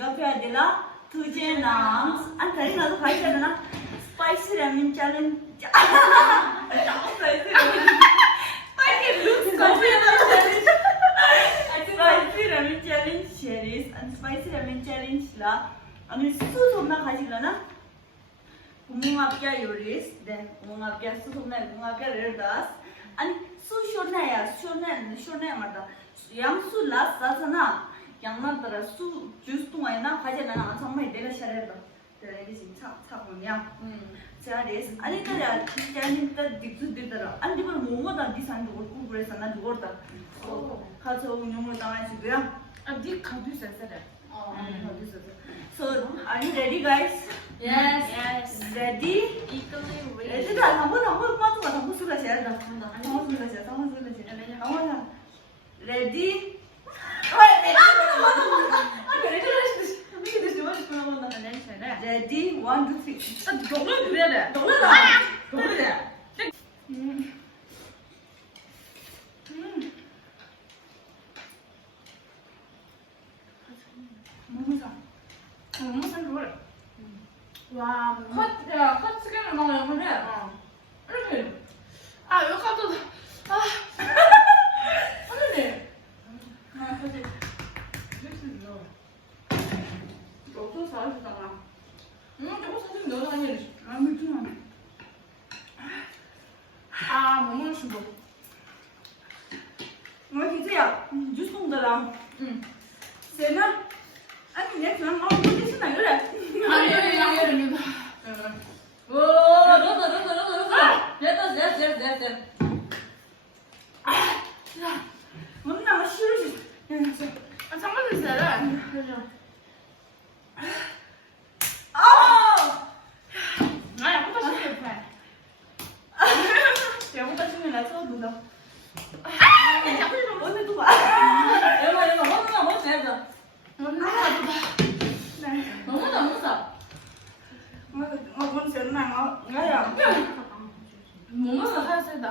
काफे आदिला तुझे नाम आणि तरी माझं काय झालं ना स्पाइसी रॅमिन चॅलेंज स्पाइसी रॅमिन चॅलेंज शेरीज आणि स्पाइसी रॅमिन चॅलेंजला आणि 수소나 가지려나? 공합계 요리스, 네, 공합계 수소나 공합계 레르다스 아니 수쇼나야 쇼나 말다 양수 라스잖아 양만더라 수 주스 동안이나 가지려나 정말 내가 잘했다 내가 이게 지금 차고냐 잘했어 아니 그래 진짜 딕스들더라 아니 이걸 뭐뭐다 디산도 그렇고 그래서 나 죽었다 가서 운영을 당하시고요 네 가도 있었어요. So, are you ready, guys? Yes. Ready? Equally ready. 얘들아, 한번 맞춰봐. 수가 제일 나. 수가 제일. Ready? Ready? 1, 2, 3. 너는 그래야 돼. 너는 돼. 너무 좋아. 와, 컷 시간을 막 영을 해. 이렇게. 아, 여기 가도 언니. 사실 없어서 잘하시다가. 저거 사진 너도 아니지. 아무튼 아, 못 먹는 친구. 뭐 진짜야. 주스 먹더라. 응. 세나? 아니 내 그냥 아무 것도 신나 그래. 아니. 오, 넣었어. 됐어. 뭔가 싫으시. 아, 잠깐만 있어요. 아야, 포터 시켜 옆에. 내가 치면 나 써준다. 야, 오늘도 봐. 여보, 먹어, 됐어. 너무다. 뭔 세나 나야. 못 먹어, 살았다.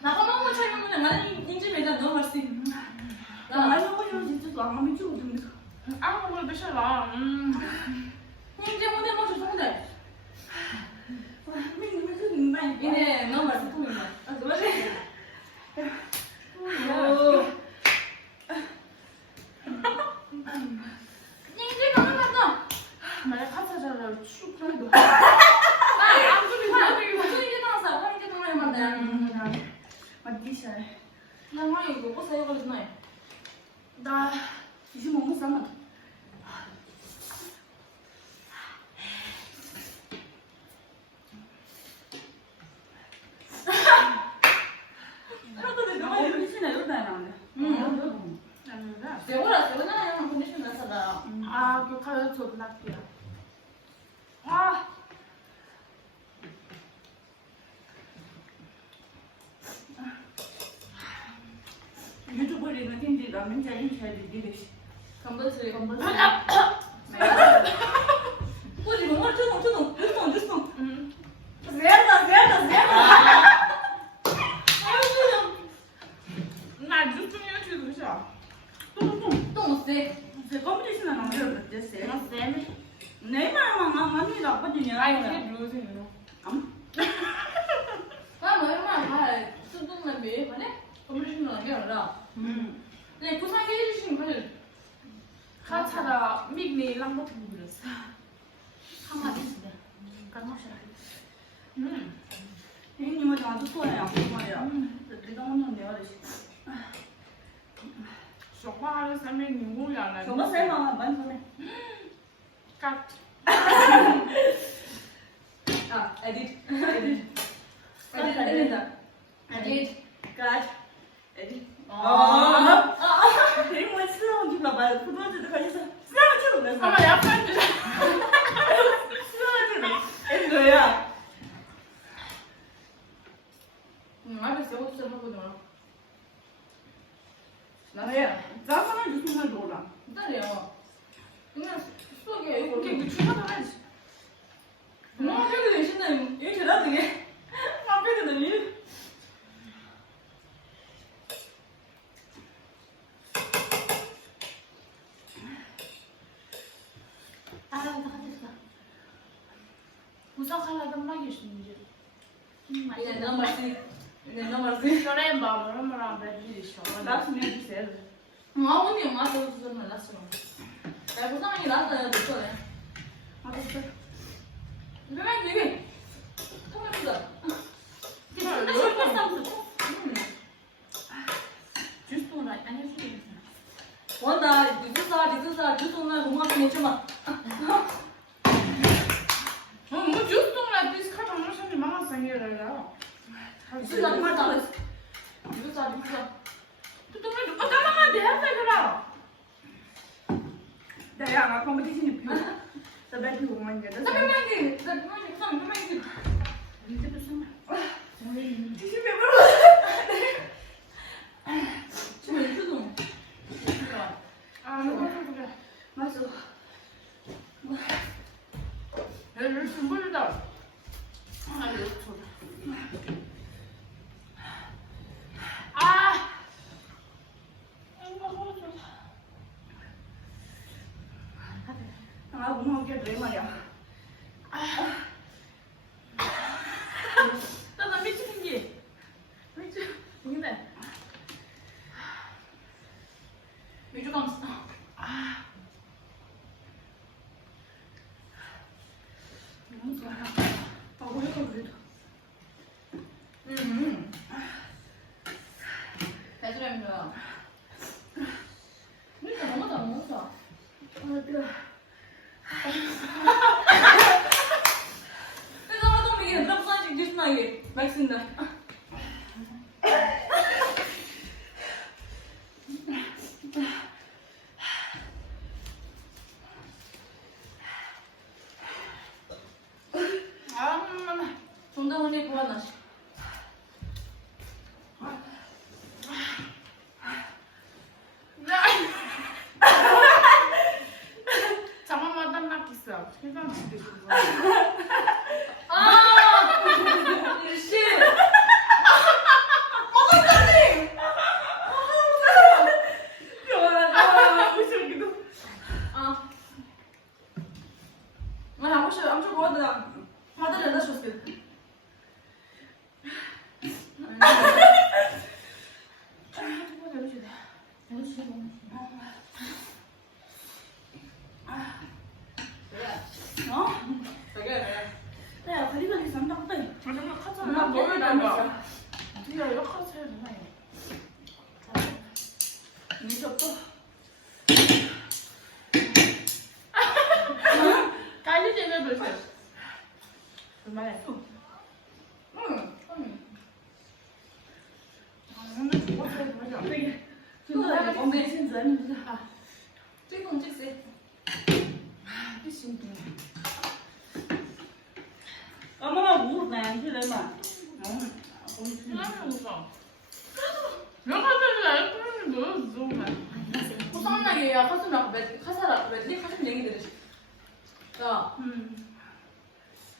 나가 먹는 차이면 나는 인지매장 너무 맛있어. 나 먹고 싶은 진짜 안 먹는 친구들. 안 먹어도 되셔라. 인지 혼자 먹어, 좋은데. 이네 너무 맛있어, 통이네. 아, 그러지? 인지 너무 맛있어. 만약 카트잖아, 쭉 하기도. 안 소리 무슨 나왔어? 황제 동아리 만데. 맞기 싫어. 나 황이 이거 꽃 사여가지고 나. 나 이제 먹는 사람. 아, 그 가서 저도 낫게요. 아, 유튜브에는 굉장히 라면 잘 드리듯이. 건버스. 꼬지 정말 주동. 응. 세야다. 나 뉴스nya juga bisa. 똥. 세. 제 컴퓨터는 안 되었대. 쌤. 내 말만 많이 나거든요. 아, 이게 누구세요? 나 뭐 이런 말 수동만 매일 하네? 건물신는 게 아니라. 네, 구상해 해주시는 분을 가차라 믹니 랑버튼 부렸어. 한마디 진짜. 까먹시라. 형님은 아주 좋아해요. 말이야. 내가 오늘 내가 되시. 소화를 쌤이 누구야 나. 정말 쌤아 많이 보내. 깍. 아, 에딧. 갓. 에딧. 뭐 쓰라고 누가 말 고등학교 때 가셔서 쓰라고 치고 그랬어. 아마 약간 쓰라고 치고. 뭐야? 알겠어. 어디서 먹거든. 나야. 짜증나 주는 걸 몰라. 기다려. 그냥 수학이야. 이거 이렇게 주사도 해야지. 엄마가 해도 되신다. 이렇게 나중에 앞에는 이. 부산하려던 막 있는지. 이제 넘어지. 이제 넘어지. 저래 마음으로 배지셔. 나스 내주세요. 언니 엄마도 무슨 났어. 야, 부상이 나서야 됐어요. 알았어. 그러면 이게 통합니다. 그래. 이렇게 싸우고. 주스도 나 아니 수있어. 원다 리드사 주송나 공학 내지마. 뭐 주스도 나 디스카 정말 생기 망한 생기래요. 리드사 맞다. 리드사. tutung itu pertama dia apa kira? Dah yang aku kompetisi ni. Sebab tu orang dia. Tapi lagi, sampai lagi. Itu bersama. Di sini baru. Cuma itu tu. Masuk. Lalu sembul dah. Ayo, aku mau ke drama ya. 나 미치는 게. 미치. 이게. 미주 감사. 너무 좋아. 하고 해서 그래도. 배드램이야. 진짜 너무 잘 먹었어. 뜨거. 내가 하던 이게 드랍사이징 짓나 이게 맥스인데. 정답은 보완하시. 잠깐만 딱 낚였어. 세상 어디 있어? 일시. 엄청 고하다. 화들 안 하셨어. 야, 그리고 삼당 때. 정말 카드 나 뭐를 담았어? 네가 이거 카드 해야 되나? 미쳤어. 까지 제가 보세요. 얼마야? 응. 오늘 죽었어요. 맞아. 되게. 진짜 엄마 진짜 아닙니다. 찍은 찍세. 엄마가 모르네. 그래만. 사람이 웃어. 몇 카드를 알고 있는 정말. 호상나게야 가슴 카사라 네 가슴 얘기 들으시. 야.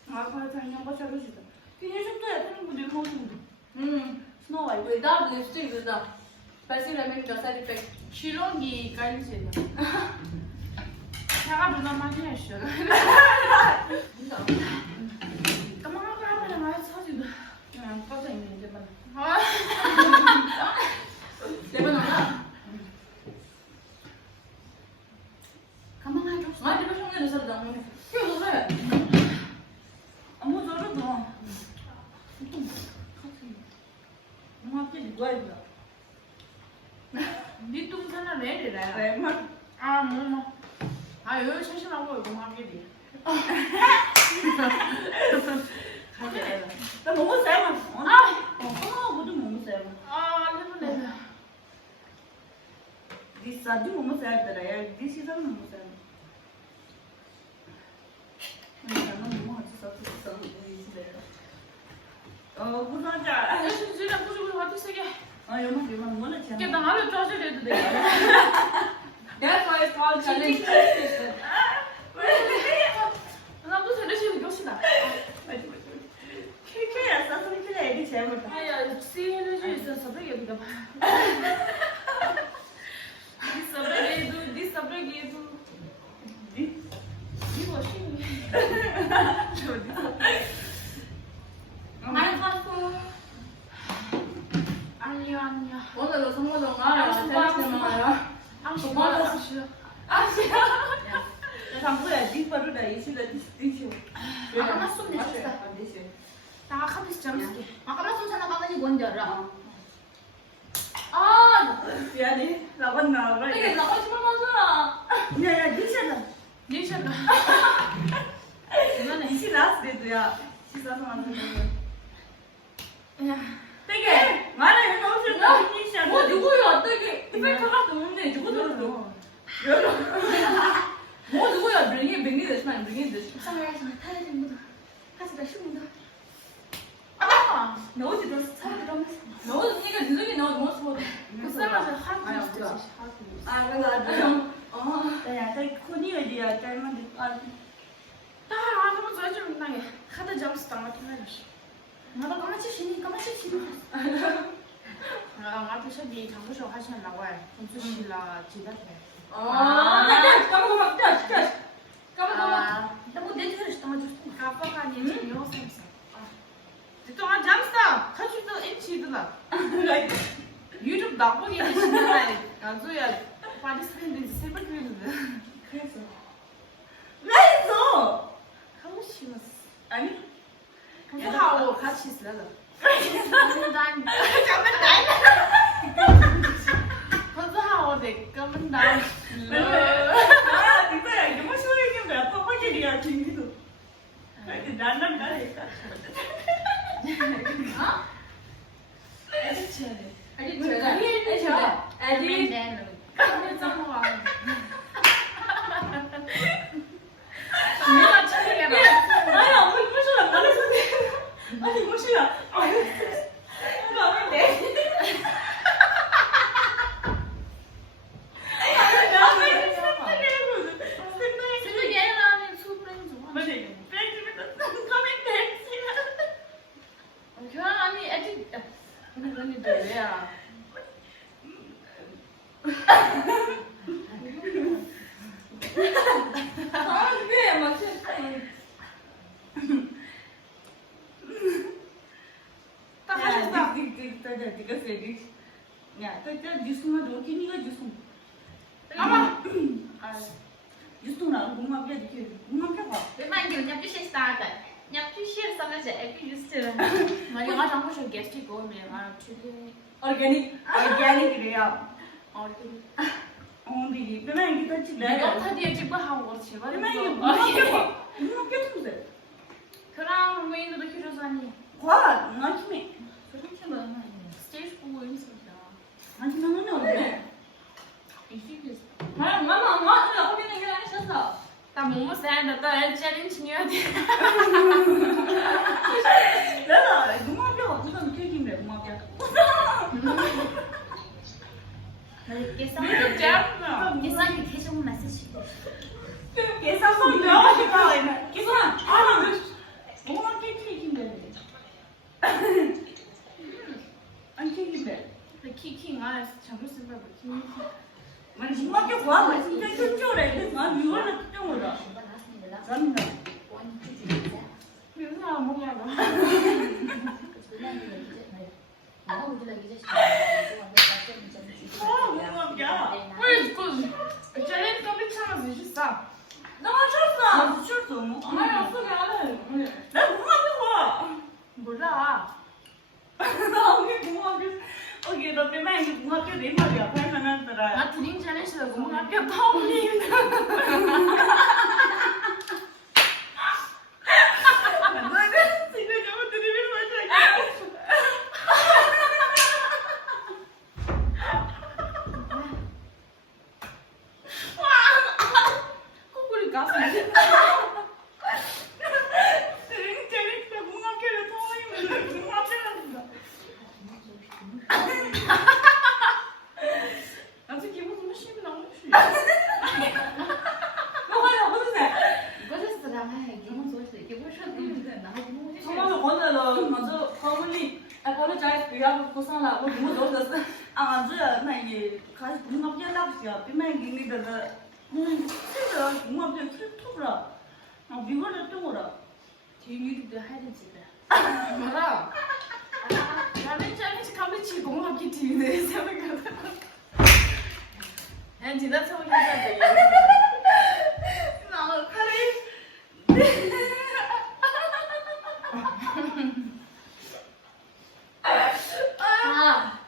아, 그냥 거 잘하시다. 그냥 속도야 되는 분들 하시는데. Snow White without lipstick without. Passive lemon side effect. 실록이 깔리지. 내가 누나 많이 했어. 까마귀 하면 많이 사지도. 그냥 꺼져 있는 이제만. 내가 나가. 가만히 좀. 아, 이거 형네들 살다 오늘. 이거 왜? 아무 저러도. 엄마 앞에 누가 있어? 네 뚱사나 내리래. 내 말. 아, 뭐. 아, 여기 심심하고 이거 하기리. 나 너무 세만. 뭐좀 너무 세만. 해보네. 네 사주 너무 세더라. 야, 네 시선 너무 세. 나는 너무 같이 썼어. 부사자. 열심히 지내 부지고 같이 세게. 요만 원래 잖아. 걔 나 알려 줘야 돼도 돼. That's why it's called challenge. 나도 세례시 교시다. KK야, 사소리 그래 애기 제발. 아야, 세례시 있어서 되게 어디가 봐. 디서브레이도. 이거 신기. 아니 갔어. 아니야. 오늘도 성모동 가요. 대학생활이야. 아무도 받아서 싫어. 아 싫어. 장소야 뒷발을 다 이시다 뒤시오. 아까 맛좀 내셨어. 안 되시오. 나 카드 잠시게. 아까 맛좀 사나 가가지고 뭔지 알아? 아, 미안해. 나봤나 봐. 이게 나 거짓말 맞아. 야야 니시다. 니셔가. 이거는 이시 나왔을 때도야. 시사서 만든 거. 야. 되게 말해 너무 싫다. 니시야. 뭐 누구야? 되게 이펙트가 없는데 누구 들었어? 뭐 누구야? 맹이 대신만 맹이 대신. 상하에서 타야지 하지다 쉬운다. 아, 너 어디 들었어? 사람 들었어. 너 이게 니들이 너 너무 좋아. 그 사람한테 아니, 하루 없어. 있지. 아 그래서 아주 야 저기 코니 어디야 짧은데 아 아, 그러면 저 좀 나게 카드 점수 딱 맞게 해야지. 나도 까마치 쉬니. 아, 셔디 장부쇼 하시려고 해. 점수실라 지다해. 아, 까먹어 나뭐 내주를 시다마주. 가빠가 니 지금 영어 쌤 있어. 그동안 잠시다. 가지도 인치드다. 유튜브 나보기 하시잖아. 나도야 파티스펜트 세번 그랬는데. 그래서 왜 했어? 하고 싶었어. 아니 하고 같이 있어야 돼. 난 하고 내 까만 나. 아 진짜야 이게 뭐 소리인 거야 퍼퍼질이야 진기도 난난 나니까 에디트 해야 돼. 에디. 내가 치게 나. 아니 엄마 무시라 나를 손대 아니 무시라 마음에 생각이 아니라 수프레임 좋아. 아니 에디. 언니 왜야? 아, 그게 맞지? 딱 하셨다. 야, 그때 뉴스만 좋긴 이거 뉴스. 아마. 뉴스나 공감 게 이렇게 공감 펴봐. Với mai nhiều nhập cái xa cả. Nhập cái shit xong rồi sẽ cái user. 나 영화 장보쇼 게스트 거면 아 주게. 오르게닉이래요. 어디? 근데 이게 그냥 이게 다 내가 지나요. 타디에 찍고 하고 제발. 그냥 이게 공감 펴봐. 공감 펴주세요. 그럼 메인으로 키로사니. 과, 나중에. 그렇게 많아. 스테이지 보고 있었다. 아니 나는 어때? 이게 아니 엄마 거기는 그냥 했었어. 나 뭐뭐 써야 돼. 나 챌린지 해야 돼. 내가 공감 펴가 무슨 계획인데 공감 펴. Cái xong 이거 짧나? cái xong thì cái xong mà sẽ shit. 계산성 명확히가 있네. 계산. 공감 계획인데. 아니 계획인데. 키킹 아 장부 쓴 거 뭐지? 아니 중학교 과학을 진짜 큰 줄에 그래서 난 이거를 특정을 해. Chúng ta nói xong rồi đó. 감사합니다. Của anh cái gì ra? 그래서 뭐야 너. Cái này thì là cái này. Nó không cái là cái gì. Cái này là cái 왜 그 챌린지 컴퓨터만 쓰셨어? 나 맞췄어. 맞췄어. 아니 어떻게 알아? 나 공학교 몰라. 나 오늘 공학교. 오케이 너 때문에 이게 공학교 내 말이야. 발만하더라. 나 드림 챌린지가 너무 학교 파울림. 너는 지금 너무 드리블 맞아. 코골이 가슴. 재밌다. 공학교를 통화하면 공학교란다. 아직 기분 너무 심이 너무 심이. 뭐가요? 무슨 애? Có rất là hay cái một số sự cái bức tranh thì nó không có 정말 오늘 먼저 거물리 apologize 그야 고상하고 너무 좋았어. 아 맞아. 나 이게 가서 공학교 하려고요. 비만 기니다가 진짜 공학교 킬토브라. 아, 이거는 또 뭐라? 뒤유리도 하이든지 뭐라? 나는 짤리지 감리지 공학기 뒤에 생각하다. 난 진짜 처음 해봤는데. 나 칼이. 아,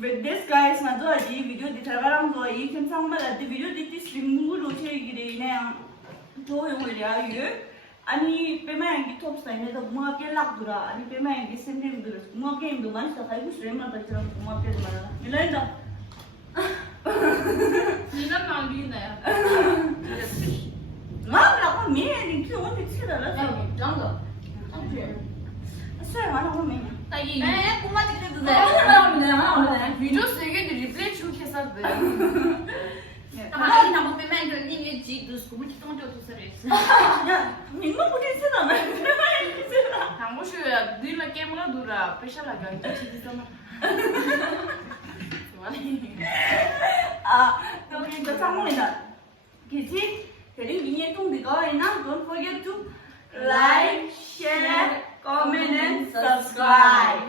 With this guys, na doa di video di thararam doa I kan sang mala di video di tis limbu ro che gire ne to yung ria yu ani pema yang di top style ne da ma ke lak dura ani pema yang di sendem dura ma ke im do man sa kai bus rema da chara ma ke mala milenda 니는 망비나요? ma la ko me ni ki on ti chira la 야, 짱가. sa ma na ko me 딱이 에, 꼬마 찍어도 돼. 하나 비디오 세게 리플레이 추겠어 돼. 아, 이 나무 빼면 이거 니 지도 스쿠브 똥도 도서랬어. ya ni mo ko ti chira na pema yang ti chira 당보시야 니는 게임을 두라 페셜하게 치지잖아. Don't forget the song Don't forget to like, share, comment and subscribe.